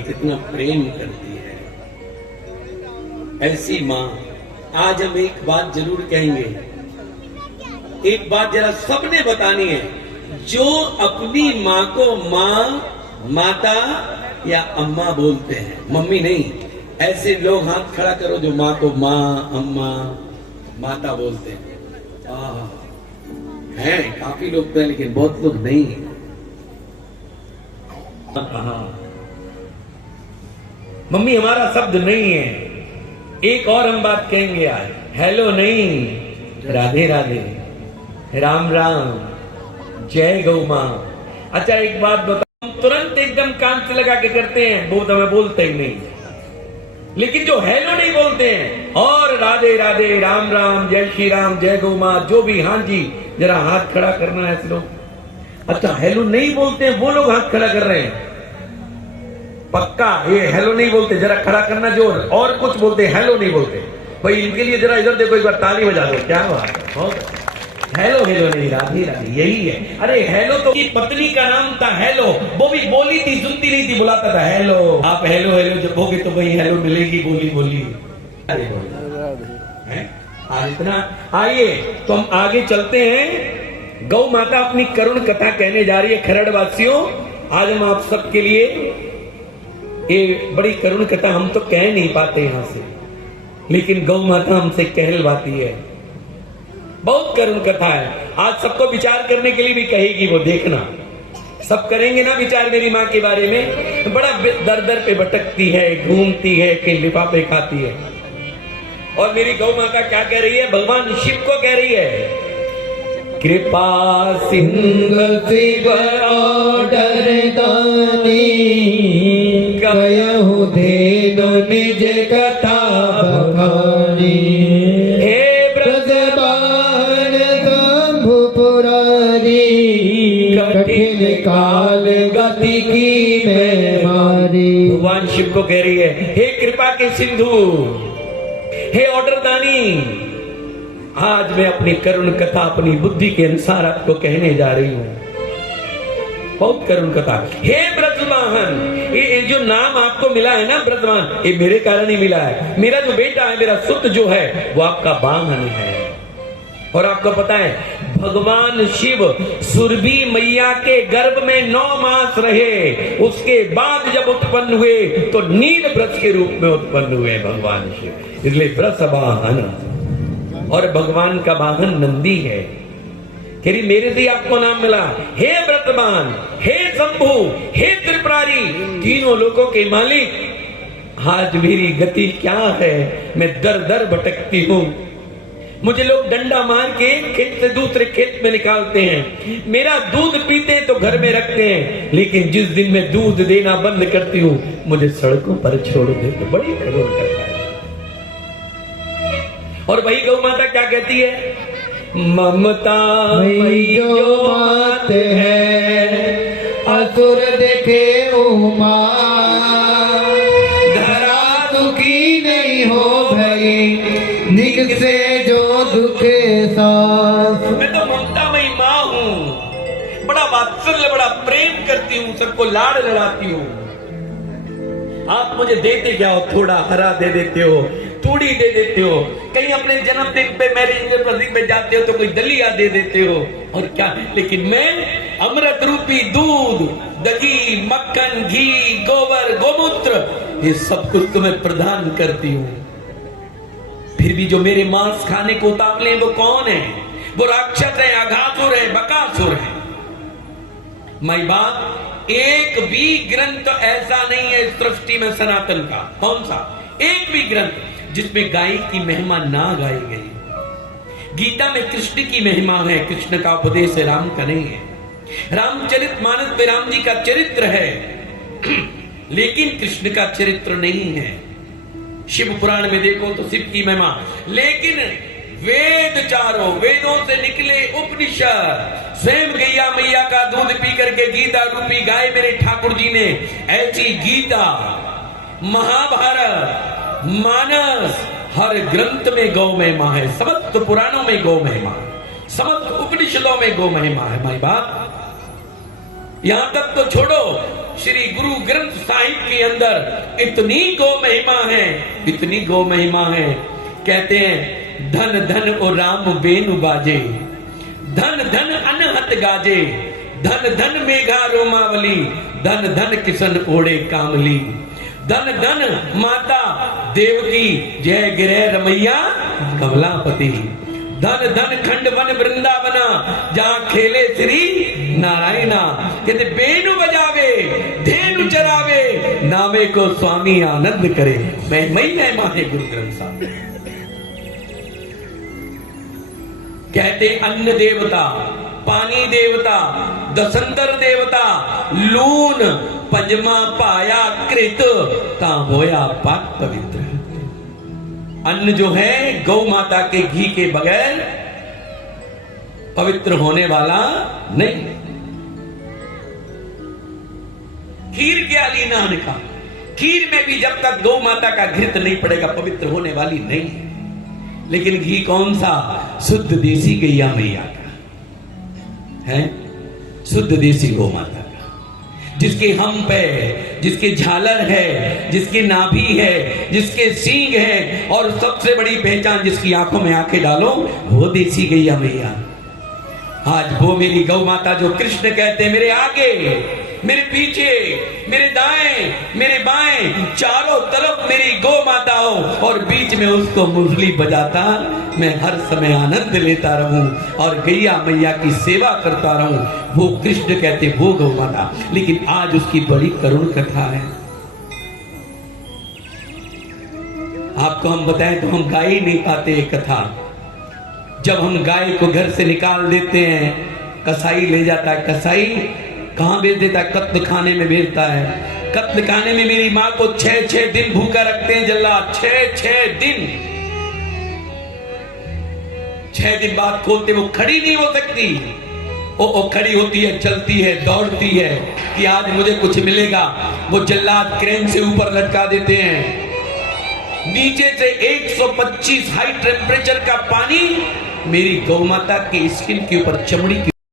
कितना प्रेम करती है ऐसी माँ। आज हम एक बात जरूर कहेंगे, एक बात जरा सबने बतानी है। जो अपनी माँ को माँ, माता या अम्मा बोलते हैं, मम्मी नहीं, ऐसे लोग हाथ खड़ा करो जो माँ को माँ, अम्मा, माता बोलते हैं। हैं काफी लोग तो है, लेकिन बहुत लोग नहीं। मम्मी हमारा शब्द नहीं है। एक और हम बात कहेंगे आज, हेलो नहीं, राधे राधे, राम राम, जय गौ माँ। अच्छा एक बात बताओ, हम तुरंत एकदम कान से लगा के करते हैं, वो तो मैं बोलते ही नहीं। लेकिन जो हेलो नहीं बोलते हैं और राधे राधे, राम राम, जय श्री राम, जय गौ माँ, जो भी, हाँ जी, जरा हाथ खड़ा करना है ऐसे लोग। अच्छा हेलो नहीं बोलते हैं वो लोग हाथ खड़ा कर रहे हैं, पक्का ये हेलो नहीं बोलते, जरा खड़ा करना जोर। और कुछ बोलते हैं, हेलो नहीं बोलते भाई, इनके लिए जरा इधर देखो, एक बार ताली बजा दो। क्या बात है, बहुत हेलो हेलो नहीं, राधे राधे, यही है। अरे हेलो तो की पत्नी का नाम था हेलो, वो भी बोली थी, सुनती नहीं थी, बुलाता था हेलो। आप हेलो हेलो जब होगे तो भाई हेलो मिलेगी, बोली बोली। अरे आज इतना, आइए तो हम आगे चलते हैं। गौ माता अपनी करुण कथा कहने जा रही है खरड़ वासियों। आज हम आप सबके लिए ये बड़ी करुण कथा हम तो कह नहीं पाते यहां से, लेकिन गौ माता हमसे कहलवाती है। बहुत करुण कथा है, आज सबको विचार करने के लिए भी कहेगी, वो देखना सब करेंगे ना विचार मेरी माँ के बारे में। बड़ा दर दर पे भटकती है, घूमती है, कहीं लिफाफे खाती है। और मेरी गौ माता क्या कह रही है, भगवान शिव को कह रही है, कृपा सिंधु शिव ऑर्डर दानी, कयहु धेनु निज कथा बखानी। हे ब्रजबान शंभु पुरारी, कठिन काल गति की मैं मारी। भगवान शिव को कह रही है, हे कृपा के सिंधु, हे ऑर्डर दानी, आज मैं अपनी करुण कथा अपनी बुद्धि के अनुसार आपको कहने जा रही हूं। बहुत करुण कथा। हे ब्रजवाहन, ये जो नाम आपको मिला है ना ब्रजवाहन, ये मेरे कारण ही मिला है। मेरा जो बेटा है, मेरा सुत जो है, वो आपका वाहन है। और आपको पता है भगवान शिव सुरभि मैया के गर्भ में 9 मास रहे, उसके बाद जब उत्पन्न हुए तो नील ब्रज के रूप में उत्पन्न हुए भगवान शिव, इसलिए ब्रज वाहन। और भगवान का वाहन नंदी है। कह मेरे से आपको नाम मिला, हे व्रतमान, हे शंभु, हे त्रिपुरारी, तीनों लोगों के मालिक। आज मेरी गति क्या है, मैं दर दर भटकती हूँ। मुझे लोग डंडा मार के खेत से दूसरे खेत में निकालते हैं, मेरा दूध पीते हैं तो घर में रखते हैं, लेकिन जिस दिन मैं दूध देना बंद करती हूँ मुझे सड़कों पर छोड़ देते। बड़ी करोड़ करता है। और वही गौ माता क्या कहती है, ममता जो बात है असुर देखे उमा, धरा दुखी नहीं हो भई निक से जो दुखे सांस। मैं तो ममतामयी माँ हूँ, बड़ा वात्सल्य, बड़ा प्रेम करती हूँ, सबको लाड़ लड़ाती हूँ। आप मुझे देते क्या हो, थोड़ा हरा दे देते हो, तूड़ी दे देते हो, कहीं अपने जन्मदिन पे, मैरिज एनिवर्सरी पे जाते हो तो कोई दलिया दे देते हो, और क्या। लेकिन मैं अमृत रूपी दूध, दही, मक्खन, घी, गोबर, गोमूत्र, ये सब कुछ तुम्हें प्रदान करती हूं। फिर भी जो मेरे मांस खाने को उतावले वो कौन है? वो राक्षस है, अघासुर है, बकासुर है। माई बात, एक भी ग्रंथ ऐसा नहीं है इस सृष्टि में सनातन का, कौन सा? एक भी ग्रंथ जिसमें गाय की महिमा ना गाई गई। गीता में कृष्ण की महिमा है, कृष्ण का उपदेश राम का नहीं है। रामचरितमानस में राम जी का चरित्र है लेकिन कृष्ण का चरित्र नहीं है। शिव पुराण में देखो तो शिव की महिमा, लेकिन वेद, चारों वेदों से निकले उपनिषद, स्वयं गैया मैया का दूध पी करके गीता रूपी गाय मेरे ठाकुर जी ने ऐसी गीता, महाभारत, मानस, हर ग्रंथ में गौ महिमा है, समस्त पुराणों में गौ महिमा, समस्त उपनिषदों में गौ महिमा है। माई बात, यहां तक तो छोड़ो, श्री गुरु ग्रंथ साहिब के अंदर इतनी गौ महिमा है, इतनी गौ महिमा है। कहते हैं धन धन ओ राम बेनु बाजे, धन धन अनहत गाजे, धन धन मेघा रोमावली, धन धन किशन ओढ़े कामली, धन धन माता देवकी जय गिरह रमैया कमलापति, धन धन खंड वन वृंदावना जहां खेले श्री नारायणा। कहते बेनु बजावे, धेनु चरावे, नामे को स्वामी आनंद करे। मैं महिमा है गुरु ग्रंथ साहब। कहते अन्न देवता, पानी देवता, दसंतर देवता, लून पंजमा पाया कृत ता होया पाक पवित्र। अन्न जो है गौ माता के घी के बगैर पवित्र होने वाला नहीं। खीर क्या लीना ने कहा, खीर में भी जब तक गौ माता का घृत नहीं पड़ेगा पवित्र होने वाली नहीं है। लेकिन घी कौन सा? शुद्ध देसी गैया मैया का है, शुद्ध देसी गौ माता का, जिसके हम पे, जिसके झालर है, जिसकी नाभि है, जिसके सींग है, और सबसे बड़ी पहचान जिसकी आंखों में आंखें डालो वो देसी गैया मैया। आज वो मेरी गौ माता जो कृष्ण कहते हैं, मेरे आगे, मेरे पीछे, मेरे दाएं, मेरे बाएं, चारों तरफ मेरी गौ माता हो और बीच में उसको मुरली बजाता मैं हर समय आनंद लेता रहूं और गैया मैया की सेवा करता रहूं, वो कृष्ण कहते वो गौ माता। लेकिन आज उसकी बड़ी करुण कथा है। आपको हम बताएं तो हम गा ही नहीं पाते ये कथा। जब हम गाय को घर से निकाल देते हैं, कसाई ले जाता है, कसाई कहां बेच देता है? कत्ल खाने में बेचता है। कत्ल खाने में मेरी मां को 6-6 दिन भूखा रखते हैं जल्लाद, 6-6 दिन। 6 दिन बाद खोलते, वो खड़ी नहीं हो सकती। ओ खड़ी होती है, चलती है, दौड़ती है कि आज मुझे कुछ मिलेगा। वो जल्लाद क्रेन से ऊपर लटका देते हैं, नीचे से 125 हाई टेम्परेचर का पानी मेरी गौ माता की स्किन के ऊपर, चमड़ी की